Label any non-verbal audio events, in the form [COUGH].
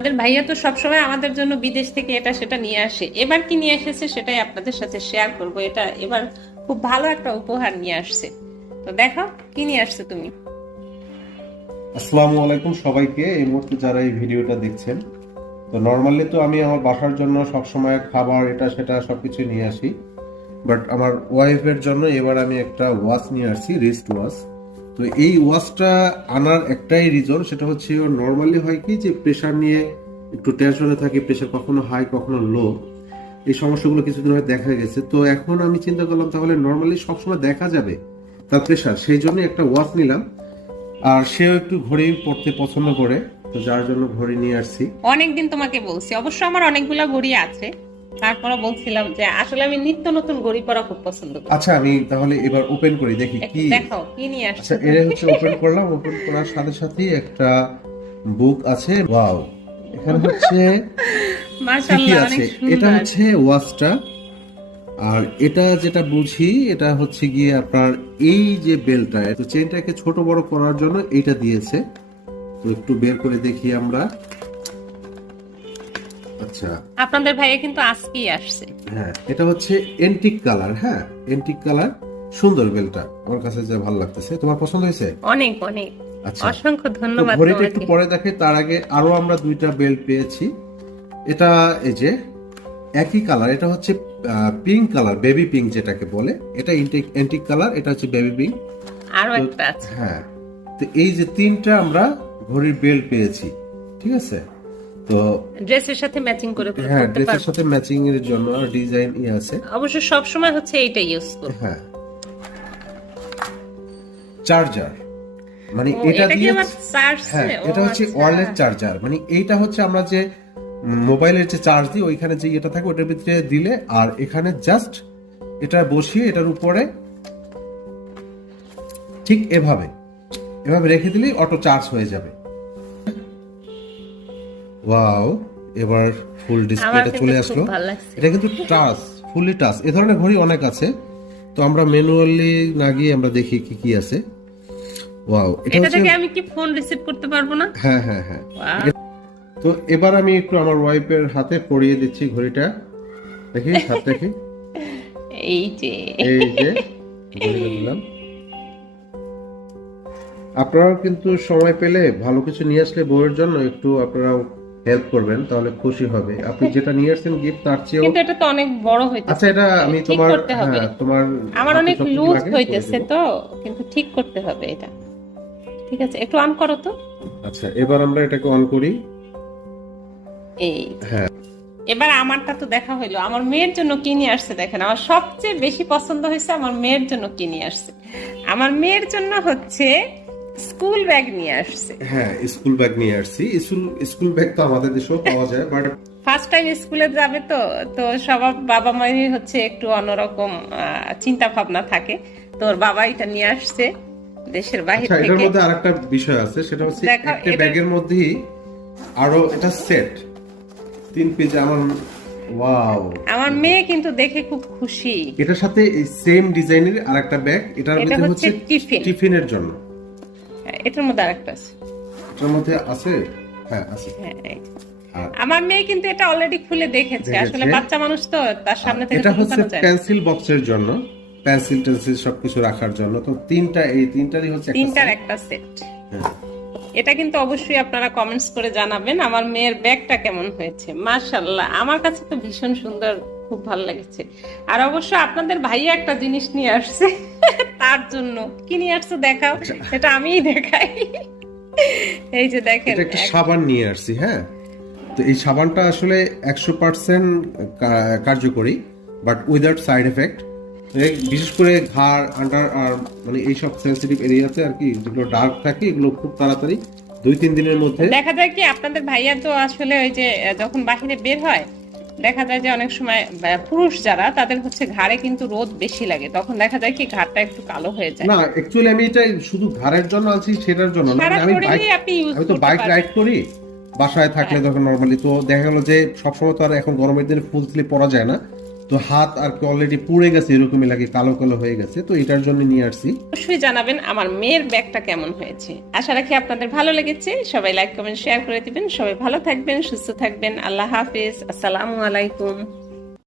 আমাদের ভাইয়া তো সবসময় আমাদের জন্য বিদেশ থেকে এটা সেটা নিয়ে আসে। এবার কি নিয়ে এসেছে সেটাই আপনাদের সাথে শেয়ার করব। এটা এবার খুব ভালো একটা উপহার নিয়ে আসছে। তো দেখো, কি নিয়ে আসছে তুমি? আসসালামু আলাইকুম সবাইকে। এই মুহূর্তে যারা এই ভিডিওটা দেখছেন, তো নর্মালি তো আমি আমার বাসার জন্য সবসময় খাবার এটা সেটা সবকিছু নিয়ে আসি। বাট আমার ওয়াইফের জন্য এবার আমি একটা ওয়াচ নিয়ে আসছি রিস্ট ওয়াচ তো এই ওয়াচটা আনার একটাই রিজন সেটা হচ্ছে নর্মালি হয় কি যে প্রেশার নিয়ে একটু টেনশনে থাকে প্রেশার কখনো হাই কখনো লো এই সমস্যাগুলো কিছুদিন আগে দেখা গেছে। তো এখন আমি চিন্তা করলাম তাহলে নর্মালি সবসময় দেখা যাবে তার প্রেশার সেই জন্য একটা ওয়াচ নিলাম। আর সেও একটু ঘড়ি পড়তে পছন্দ করে, তো যার জন্য ঘড়ি নিয়ে আসছি। অনেকদিন তোমাকে বলছি, অবশ্য আমার অনেকগুলো ঘড়ি আছে। তারপরে বলছিলাম যে আসলে আমি নিত্য নতুন ঘড়ি পরা খুব পছন্দ করি। আচ্ছা আমি তাহলে এবার ওপেন করি দেখি কি দেখাও কি নিয়ে আচ্ছা আসছে এটা হচ্ছে ওপেন করলাম ওপেন করার সাথে সাথে একটা বুক আছে ওয়াও এখানে হচ্ছে [LAUGHS] মাশাআল্লাহ অনেক আছে এটা হচ্ছে ওয়াচটা আর এটা যেটা বুঝি এটা হচ্ছে গিয়ে আপনার এই যে বেলটা তো চেনটাকে ছোট বড় করার জন্য এটা দিয়েছে। তো একটু বের করে দেখি আমরা। আচ্ছা। আপনাদের ভাইয়া কিন্তু আজকেই আসছে। হ্যাঁ এটা হচ্ছে এন্টিক কালার হ্যাঁ? এন্টিক কালার সুন্দর বেলটা। আমার কাছে যা ভালো লাগতেছে। তোমার পছন্দ হয়েছে? অনেক অনেক। আচ্ছা। অসংখ্য ধন্যবাদ ঘড়িটা একটু পরে দেখে তার আগে আরও আমরা দুইটা বেল্ট পেয়েছি। এটা এই যে একই কালার এটা হচ্ছে পিঙ্ক কালার বেবি পিঙ্ক যেটাকে বলে। এটা ইন্টিক এন্টিক কালার এটা হচ্ছে বেবি পিঙ্ক আরও একটা আছে। হ্যাঁ তো এই যে তিনটা আমরা ঘড়ির বেল্ট পেয়েছি। ঠিক আছে? তো ড্রেসের সাথে ম্যাচিং করে হ্যাঁ ড্রেসের সাথে ম্যাচিং এর জন্য ডিজাইন ই আছে। অবশ্য সব সময় হচ্ছে এইটা ইউজ করব হ্যাঁ। চার্জার। মানে এটা দিয়ে হ্যাঁ এটা হচ্ছে ওয়্যারলেস চার্জার মানে এইটা হচ্ছে আমরা যে মোবাইলের যে চার্জ দিই ওইখানে যে এটা থাকে ওটার ভিতরে দিলে আর এখানে জাস্ট এটা বসিয়ে এটার উপরে ঠিক এভাবে। এভাবে রেখে দিলেই অটো চার্জ হয়ে যাবে। ওয়াও এবার ফুল ডিসপ্লেটা চলে আসলো। এটা কিন্তু টাচ ফুললি টাচ এ ধরনের ঘড়ি অনেক আছে। তো আমরা ম্যানুয়ালি না গিয়ে আমরা দেখি কি কি আছে। ওয়াও এটা এটা থেকে আমি কি ফোন রিসিভ করতে পারব না? হ্যাঁ হ্যাঁ হ্যাঁ। তো এবার আমি একটু আমার ওয়াইফের হাতে পরিয়ে দিচ্ছি ঘড়িটা। দেখি হাত দেখি। [LAUGHS] এই যে। এই যে ঘড়িটা দিলাম আপনারাও কিন্তু সময় পেলে ভালো কিছু নিয়ে আসলে বউয়ের জন্য একটু আপনারাও হেল্প করবেন তাহলে খুশি হবে। আপনি যেটা নিয়ে আসছেন গিফট তার চেয়েও কিন্তু এটা তো অনেক বড় হইতেছে। আচ্ছা এটা আমি তোমার হ্যাঁ তোমার আমার অনেক লুজ হইতেছে তো কিন্তু ঠিক করতে হবে এটা। ঠিক আছে একটু অন করো তো। আচ্ছা এবার আমরা এটাকে অন করি। এই হ্যাঁ। এবার আমারটা তো দেখা হইল। আমার মেয়ের জন্য কি নিয়ে আসছে দেখেন আমার সবচেয়ে বেশি পছন্দ হয়েছে আমার মেয়ের জন্য কি নিয়ে আসছে। আমার মেয়ের জন্য হচ্ছে স্কুল ব্যাগ নিয়ে আসছে। হ্যাঁ স্কুল ব্যাগ নিয়ে আসছি। স্কুল স্কুল ব্যাগ তো আমাদের দেশেও পাওয়া যায় বাট ফার্স্ট টাইম স্কুলে যাবে তো তো সবার বাবা মায়ের হচ্ছে একটু অন্যরকম চিন্তা ভাবনা থাকে। তোর বাবা এটা নিয়ে আসছে দেশের বাহির আচ্ছা এটার মধ্যে আরেকটা বিষয় আছে সেটা হচ্ছে একটা ব্যাগের মধ্যেই আরও এটা সেট। তিন পেজ আমার ওয়াও আমার মেয়ে কিন্তু দেখে খুব খুশি। এটার সাথে সেম ডিজাইনের আরেকটা ব্যাগ এটার মধ্যে হচ্ছে টিফিনের জন্য। এটার মধ্যে আরেকটা আছে। এটার মধ্যে আছে? হ্যাঁ আছে। হ্যাঁ। আমার মেয়ে কিন্তু এটা অলরেডি খুলে দেখেছে। আসলে বাচ্চা মানুষ তো তার সামনে থেকে এটা হচ্ছে। পেন্সিল বক্সের জন্য। পেন্সিল টেন্সিল সবকিছু রাখার জন্য। তো তিনটা এই তিনটারই হচ্ছে একটা তিনটার একটা সেট হ্যাঁ। এটা কিন্তু অবশ্যই আপনারা কমেন্টস করে জানাবেন। আমার মেয়ের ব্যাগটা কেমন হয়েছে? মাশাল্লাহ আমার কাছে তো ভীষণ সুন্দর খুব ভালো লেগেছে। আর অবশ্য আপনাদের ভাইয়া একটা জিনিস নিয়ে আসছে। তার জন্য। কি নিয়ে আসছে দেখাও। আচ্ছা। এটা আমিই দেখাই। এই যে দেখেন এটা একটা সাবান নিয়ে আসছি হ্যাঁ? তো এই সাবানটা আসলে একশো পার্সেন্ট কার্যকরী বাট উইদাউট সাইড এফেক্ট। বিশেষ করে ঘাড় আন্ডার আর মানে এইসব সেন্সিটিভ এরিয়াতে আর কি যেগুলো ডার্ক থাকে এগুলো খুব তাড়াতাড়ি দুই তিন দিনের মধ্যে দেখা যায় কি আপনাদের ভাইয়া তো আসলে ওই যে যখন বাহিরে বের হয় দেখা যায় যে অনেক সময় পুরুষ যারা তাদের হচ্ছে ঘাড়ে কিন্তু রোদ বেশি লাগে। তখন দেখা যায় কি ঘাড়টা একটু কালো হয়ে যায়। না অ্যাকচুয়ালি আমি এটা শুধু ঘাড়ের জন্য আছি সেটার জন্য না। আমি আমি তো বাইক রাইড করি বাসায় থাকলে তখন নরমালি তো দেখা গেল যে সবসময় তো আর এখন গরমের দিনে ফুল স্লিপ পরা যায় না। তো হাত আর কি অলরেডি পুড়ে গেছে, এরকমই লাগে, কালো কালো হয়ে গেছে, তো এটার জন্য নিয়ে আসছি। অবশ্যই জানাবেন আমার মেয়ের ব্যাগটা কেমন হয়েছে। আশা রাখি আপনাদের ভালো লেগেছে। সবাই লাইক কমেন্ট শেয়ার করে দিবেন। সবাই ভালো থাকবেন, সুস্থ থাকবেন। আল্লাহ হাফিজ। আসসালামু আলাইকুম।